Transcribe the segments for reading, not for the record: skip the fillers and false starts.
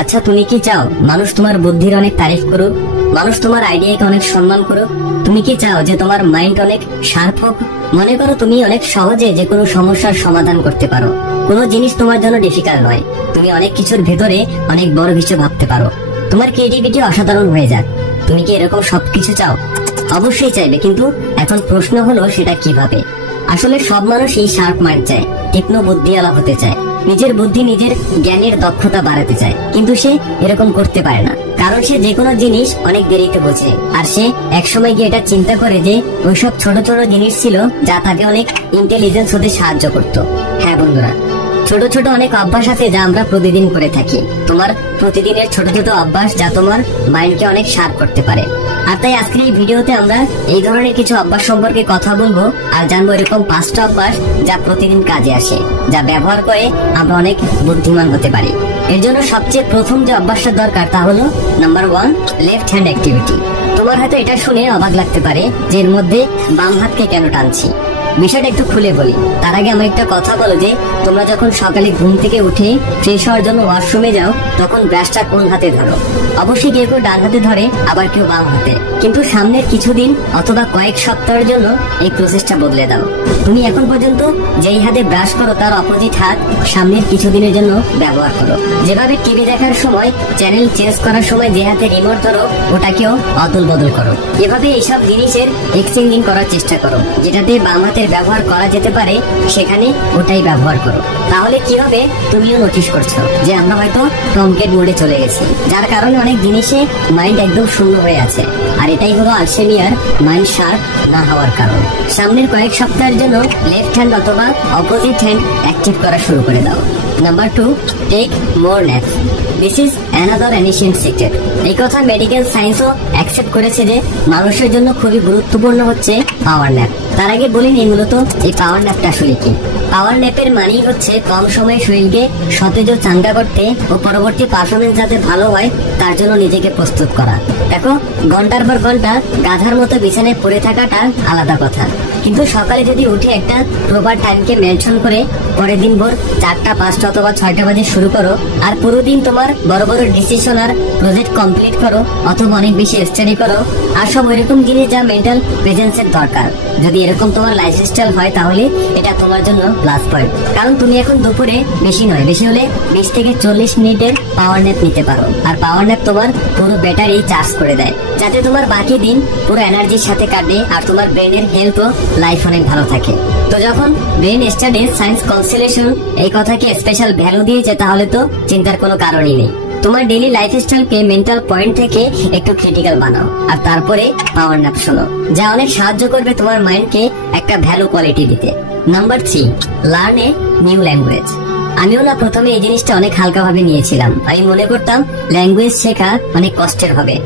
আচ্ছা, তুমি কি চাও মানুষ তোমার বুদ্ধির অনেক তারিফ করুক, মানুষ তোমার আইডিয়াকে অনেক সম্মান করুক? তুমি কি চাও যে তোমার মাইন্ড অনেক শার্প হোক? মনে করো তুমি অনেক সহজে যে কোনো সমস্যার সমাধান করতে পারো, কোনো জিনিস তোমার জন্য ডিফিকাল্ট নয়, তুমি অনেক কিছুর ভেতরে অনেক বড় কিছু ভাবতে পারো, তোমার ক্রিয়েটিভিটি অসাধারণ হয়ে যাক। তুমি কি এরকম সবকিছু চাও? অবশ্যই চাইবে, কিন্তু এখন প্রশ্ন হলো সেটা কিভাবে। আসলে সব মানুষই শার্প মাইন্ড চায়, তীক্ষ্ণ বুদ্ধিওয়ালা হতে চায়, নিজের বুদ্ধি নিজের জ্ঞানের দক্ষতা বাড়াতে চায়, কিন্তু সে এরকম করতে পারে না, কারণ সে যে কোনো জিনিস অনেক দেরিতে বোঝে। আর সে একসময় গিয়ে এটা চিন্তা করে যে ওইসব ছোট ছোট জিনিস ছিল যা তাকে অনেক ইন্টেলিজেন্স হতে সাহায্য করত। হ্যাঁ বন্ধুরা, ছোট ছোট অনেক অভ্যাস আছে যা আমরা প্রতিদিন করে থাকি। তোমার প্রতিদিনের ছোট ছোট অভ্যাস যা তোমার মাইন্ডকে অনেক শার্প করতে পারে। আর তাই আজকের এই ভিডিওতে আমরা এই ধরনের কিছু অভ্যাস সম্পর্কে কথা বলবো আর জানবো এরকম 5টা অভ্যাস যা প্রতিদিন কাজে আসে, যা ব্যবহার করে আমরা অনেক বুদ্ধিমান হতে পারি। এর জন্য সবচেয়ে প্রথম যে অভ্যাসটা দরকার তা হলো নাম্বার 1, লেফট হ্যান্ড অ্যাক্টিভিটি। তোমার হয়তো এটা শুনে অবাক লাগতে পারে যে এর মধ্যে বাম হাতকে কেন টানছি। বিষয়টা একটু খুলে বলি। তার আগে আমার একটা কথা বলো যে তোমরা যখন সকালে ঘুম থেকে উঠে ফ্রেশ হওয়ার জন্য ওয়াশরুমে যাও, তখন ব্রাশটা কোন হাতে ধরো? অবশ্যই কেউ কেউ ডান হাতে ধরে, আবার কেউ বাম হাতে। কিন্তু সামনের কিছুদিন অথবা কয়েক সপ্তাহের জন্য এই প্রসেসটা বদলে দাও। তুমি এখন পর্যন্ত যেই হাতে ব্রাশ করো তার অপোজিট হাত সামনের কিছুদিনের জন্য ব্যবহার করো। যেভাবে টিভি দেখার সময় চ্যানেল চেঞ্জ করার সময় যে হাতে রিমোট ধরো ওটাকেও অদল বদল করো। এভাবে এইসব জিনিসের এক্সচেঞ্জিং করার চেষ্টা করো। যেটাতে বাম হাতের ব্যবহার করা যেতে পারে সেখানে ওটাই ব্যবহার করো। তাহলে কি হবে, তুমিও নোটিস করছো যে আমরা হয়তো টমকেট মোডে চলে গেছি, যার কারণে অনেক জিনিসে মাইন্ড একদম শূন্য হয়ে আছে। আর এটাই হলো আলসেমিয়ার মাইন্ড শার্প না হওয়ার কারণ। সামনের কয়েক সপ্তাহের জন্য লেফট হ্যান্ড অথবা অপোজিট হ্যান্ড অ্যাক্টিভ করা শুরু করে দাও। Number 2, take more naps. This is another ancient secret. এই কথা মেডিকেল সায়েন্সও অ্যাকসেপ্ট করেছে যে মানুষের জন্য খুবই গুরুত্বপূর্ণ হচ্ছে পাওয়ার ন্যাপ। তার আগে বলে নিই মূলত এই পাওয়ার ন্যাপটা আসলে কি। পাওয়ার ন্যাপের মানেই হচ্ছে কম সময়ে শরীরকে সতেজ ও চাঙ্গা করতে ও পরবর্তী পারফরমেন্স যাতে ভালো হয় তার জন্য নিজেকে প্রস্তুত করা। দেখো, ঘন্টার পর ঘন্টা গাধার মতো বিছানায় পড়ে থাকাটা আলাদা কথা, কিন্তু সকালে যদি উঠে একটা প্রপার টাইমকে মেনশন করে পরের দিন ভোর 4টা 5টা অথবা 6টা বাজে শুরু করো, আর পুরো দিন তোমার বড় বড় ডিসিশন আর প্রজেক্ট কমপ্লিট করো অথবা অনেক বেশি স্টাডি করো, আর সব ওইরকম জিনিস যা মেন্টাল প্রেজেন্সের দরকার। যদি এরকম তোমার লাইফস্টাইল হয় তাহলে এটা তোমার জন্য প্লাস পয়েন্ট। কারণ তুমি এখন দুপুরে বেশি নয়, বেশি হলে 20 থেকে 40 মিনিটের পাওয়ার ন্যাপ নিতে পারো। আর পাওয়ার ন্যাপ তোমার পুরো ব্যাটারি চার্জ করে দেয়, যাতে তোমার বাকি দিন পুরো এনার্জির সাথে কাটে আর তোমার ব্রেনের হেলথ ও লাইফ অনেক ভালো থাকে। তো যখন ব্রেন স্টাডিজ সায়েন্স কনসেলেশন এই কথাকে স্পেশাল ভ্যালু দিয়েছে, তাহলে তো চিন্তার কোনো কারণই নেই। তোমার ডেইলি লাইফস্টাইলকে মেন্টাল পয়েন্ট থেকে একটু ক্রিটিক্যাল বানাও আর তারপরে পাওয়ার ন্যাপ শোনো, যা অনেক সাহায্য করবে তোমার মাইন্ডকে একটা ভ্যালু কোয়ালিটি দিতে। Number 3, learn a new language. আমিও না প্রথমে এই জিনিসটা অনেক হালকাভাবে নিয়েছিলাম। আমি মনে করতাম ল্যাঙ্গুয়েজ শেখা অনেক কষ্টের হবে,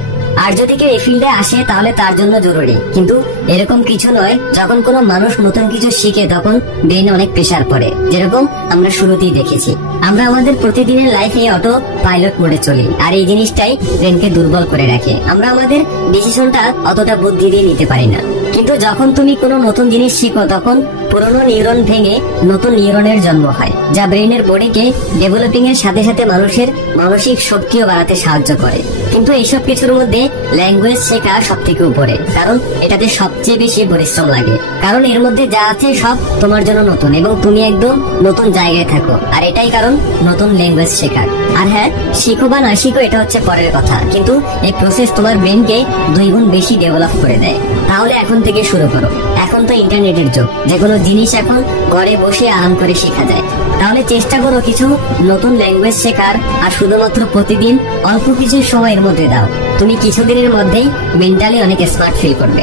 আর যদি কেউ এই ফিল্ডে আসে তাহলে তার জন্য জরুরি। কিন্তু এরকম কিছু নয়। যখন কোনো মানুষ নতুন কিছু শিখে তখন ব্রেনে অনেক প্রেসার পড়ে, যেরকম আমরা শুরুতেই দেখেছি। আমরা আমাদের প্রতিদিনের লাইফে অটো পাইলট মোডে চলি, আর এই জিনিসটাই ব্রেনকে দুর্বল করে রাখে। আমরা আমাদের ডিসিশনটা অতটা বুদ্ধি দিয়ে নিতে পারি না। কিন্তু যখন তুমি কোনো নতুন জিনিস শিখো তখন পুরনো নিউরন ভেঙে নতুন নিউরনের জন্ম হয়, যা ব্রেনের বডিকে ডেভেলপিং এর সাথে সাথে মানুষের মানসিক শক্তিও বাড়াতে সাহায্য করে। কিন্তু এইসব কিছুর মধ্যে ল্যাঙ্গুয়েজ শেখা সব থেকে উপরে, কারণ এটাতে সবচেয়ে বেশি পরিশ্রম লাগে। কারণ এর মধ্যে যা আছে সব তোমার জন্য নতুন এবং তুমি একদম নতুন জায়গায় থাকো, আর এটাই কারণ নতুন ল্যাঙ্গুয়েজ শেখার। আর হ্যাঁ, শিখো বা না শিখো এটা হচ্ছে পরের কথা, কিন্তু এই প্রসেস তোমার ব্রেনকে 2 গুণ বেশি ডেভেলপ করে দেয়। তাহলে এখন থেকে শুরু করো। এখন তো ইন্টারনেটের যুগ, যে কোনো জিনিস এখন ঘরে বসে আরাম করে শেখা যায়। তাহলে চেষ্টা করো কিছু নতুন ল্যাঙ্গুয়েজ শেখার, আর শুধুমাত্র প্রতিদিন অল্প কিছু সময়ের মধ্যে দাও। তুমি কিছুদিনের মধ্যেই মেন্টালি অনেক স্মার্ট ফিল করবে।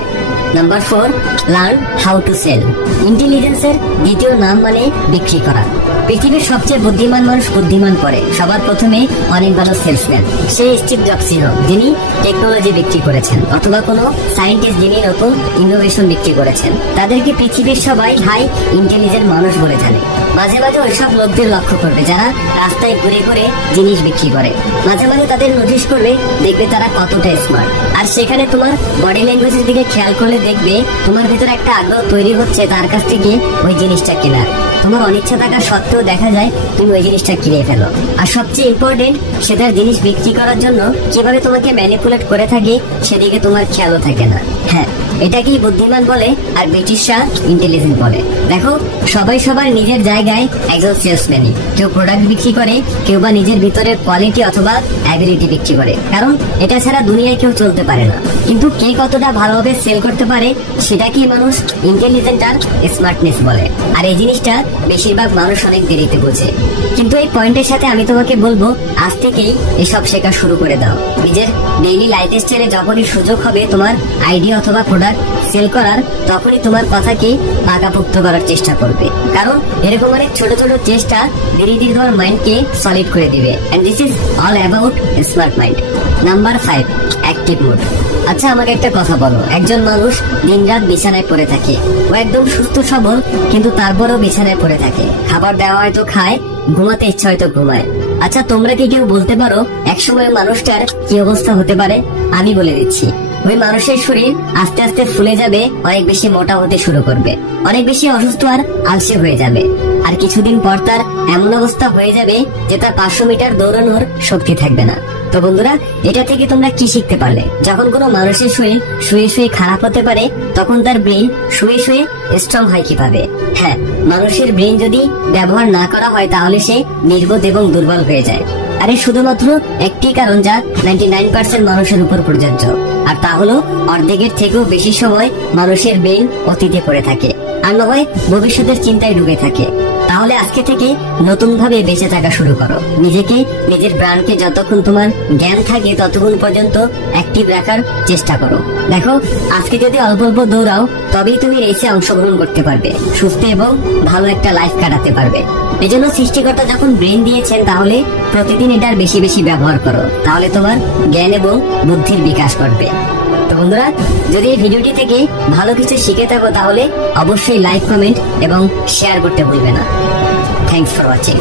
Number 4, learn how to sell. ইন্টেলিজেন্সের দ্বিতীয় নাম মানে বিক্রি করা। পৃথিবীর সবচেয়ে বুদ্ধিমান মানুষ বুদ্ধিমান করে সবার প্রথমে অনেক ভালো সেলসম্যান। সেই স্টিভ জবস ছিল যিনি টেকনোলজি বিক্রি করেছেন, অথবা কোনো সায়েন্টিস্ট যিনি নতুন ইনোভেশন বিক্রি করেছেন। তাদেরকে পৃথিবীর সবাই হাই ইন্টেলিজেন্ট মানুষ বলে জানে। মাঝে মাঝে ওইসব লোকদের লক্ষ্য করবে যারা রাস্তায় ঘুরে ঘুরে জিনিস বিক্রি করে। মাঝে মাঝে তাদের নোটিশ করবে, দেখবে তারা কতটা স্মার্ট। আর সেখানে তোমার বডি ল্যাঙ্গুয়েজের দিকে খেয়াল করলে দেখবে তোমার ভিতরে একটা আগ্রহ তৈরি হচ্ছে তার কাছ থেকে ওই জিনিসটা কেনার। তোমার অনিচ্ছা থাকা সত্ত্বেও দেখা যায় তুমি ওই জিনিসটা কিনে ফেলো। আর সবচেয়ে ইম্পর্টেন্ট, সে তার জিনিস বিক্রি করার জন্য কিভাবে তোমাকে ম্যানিপুলেট করে থাকে সেদিকে তোমার খেয়ালও থাকে না। হ্যাঁ, এটাকেই বুদ্ধিমান বলে, আর ব্রিটিশরা ইন্টেলিজেন্ট বলে। দেখো, সবাই সবার নিজের জায়গায় একজন সেলসম্যানই। কেউ প্রোডাক্ট বিক্রি করে, কেউ বা নিজের ভিতরে কোয়ালিটি অথবা অ্যাবিলিটি বিক্রি করে, কারণ এটা ছাড়া দুনিয়ায় কেউ চলতে পারে না। কিন্তু কে কতটা ভালোভাবে সেল করতে পারে সেটাকেই মানুষ ইন্টেলিজেন্ট আর স্মার্টনেস বলে। আর এই জিনিসটা বেশিরভাগ মানুষ অনেক দেরিতে বোঝে। কিন্তু এই পয়েন্টের সাথে আমি তোমাকে বলবো, আজ থেকেই এসব শেখা শুরু করে দাও। নিজের ডেইলি লাইফ স্টাইলে যখনই সুযোগ হবে তোমার আইডিয়া অথবা প্রোডাক্ট সেল করার, তখনই তোমার কথাকে পাকাপোক্ত করার চেষ্টা করবে। কারণ এরকম অনেক ছোট ছোট চেষ্টা ধীরে ধীরে তোমার মাইন্ডকে সলিড করে দিবে। And this is all about smart mind. Number 5, active mood. আচ্ছা, আমাকে একটা কথা বলো, একজন মানুষ দিনরাত বিছানায় পড়ে থাকে, ও একদম সুস্থ সবল, কিন্তু তারপরও বিছানায় পড়ে থাকে। খাবার দেওয়া হয়তো খায়, ঘুমাতে ইচ্ছা হয়তো ঘুমায়। আচ্ছা, তোমরা কি কেউ বলতে পারো একসময় মানুষটার কি অবস্থা হতে পারে? আমি বলে দিচ্ছি, ওই মানুষের শরীর আস্তে আস্তে ফুলে যাবে, অনেক বেশি মোটা হতে শুরু করবে, অনেক বেশি অসুস্থ আর আলসে হয়ে যাবে। আর কিছুদিন পর তার এমন অবস্থা হয়ে যাবে যে তার 500 মিটার দৌড়ানোর শক্তি থাকবে না। তো বন্ধুরা, এটা থেকে তোমরা কি শিখতে পারলে? যখন কোনো মানুষের শরীর শুয়ে শুয়ে খারাপ হতে পারে, তখন তার ব্রেন শুয়ে শুয়ে স্ট্রং হয় কিভাবে? হ্যাঁ, মানুষের ব্রেন যদি ব্যবহার না করা হয় তাহলে সে নির্বোধ এবং দুর্বল হয়ে যায়। আর এই শুধুমাত্র একটি কারণ যা 99% মানুষের উপর প্রযোজ্য, আর তা হলো অর্ধেকের থেকেও বেশি সময় মানুষের ব্রেন অতীতে পড়ে থাকে, আর না হয় ভবিষ্যতের চিন্তায় ডুবে থাকে। তাহলে আজকে থেকে নতুন ভাবে বেঁচে থাকা শুরু করো। নিজেকে, নিজের প্রাণকে যতক্ষণ তোমার জ্ঞান থাকে ততক্ষণ পর্যন্ত অ্যাক্টিভ রাখার চেষ্টা করো। দেখো, আজকে যদি অল্প অল্প দৌড়াও, তবেই তুমি রেসে অংশগ্রহণ করতে পারবে, সুস্থ এবং ভালো একটা লাইফ কাটাতে পারবে। এজন্য সৃষ্টিকর্তা যখন ব্রেন দিয়েছেন, তাহলে প্রতিদিন এটার বেশি বেশি ব্যবহার করো, তাহলে তোমার জ্ঞান এবং বুদ্ধির বিকাশ ঘটবে। তো বন্ধুরা, যদি এই ভিডিওটি থেকে ভালো কিছু শিখে থাকো তাহলে অবশ্যই লাইক, কমেন্ট এবং শেয়ার করতে ভুলবে না। Thanks for watching.